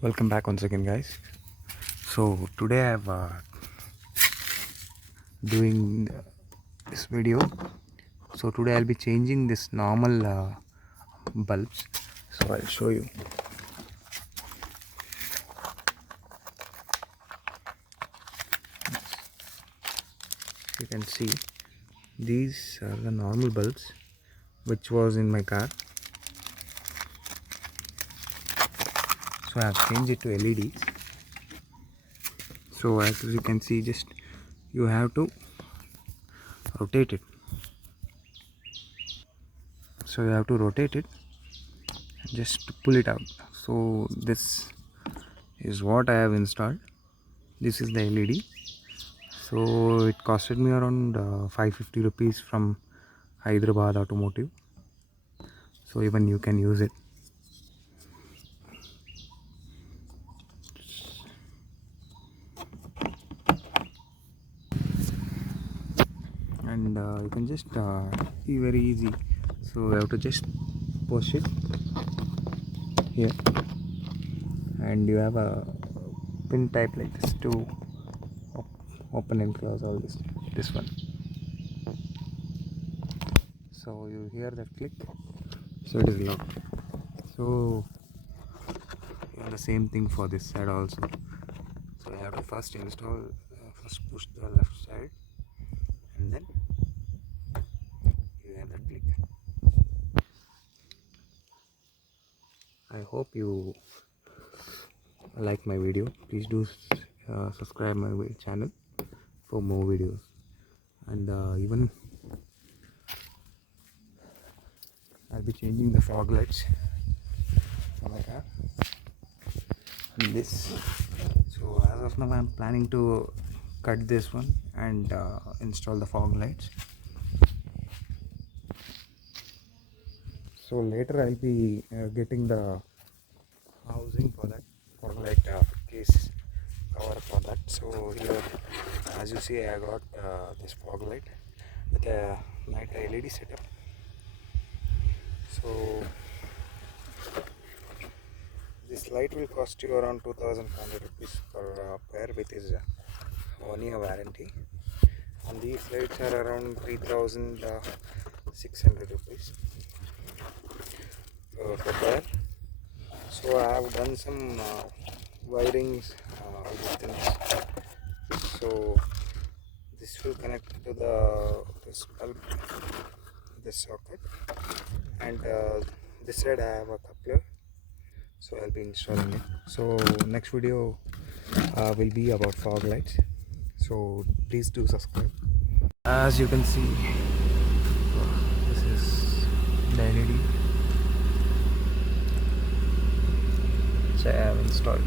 Welcome back once again, guys. So today I've doing this video. So today I'll be changing this normal bulbs. So I'll show you. You can see these are the normal bulbs which was in my car. So I've changed it to LEDs. So as you can see, just you have to rotate it. So you have to rotate it just to pull it out. So this is what I have installed. This is the LED. So it costed me around 550 rupees from Hyderabad Automotive. So even you can use it. And you can just be very easy. So you have to just push it here, and you have a pin type like this to open and close all this one. So you hear that click, so it is locked. So you have the same thing for this side also. So you have to first install, first push the left side, and then you have that click. I hope you like my video. Please do subscribe my channel for more videos. And even I'll be changing the fog lights for my car and this. So as of now I'm planning to cut this one and install the fog lights. So later I'll be getting the housing for that fog light case cover for that. So here, as you see, I got this fog light with a night LED setup. So this light will cost you around 2,500 rupees per pair with his 1 year warranty, and these lights are around 3,600 rupees per pair. So I have done some wirings with this. So this will connect to this bulb, this socket, and this side I have a coupler. So I'll be installing it. So next video will be about fog lights. So please do subscribe. As you can see, this is the LED which I have installed.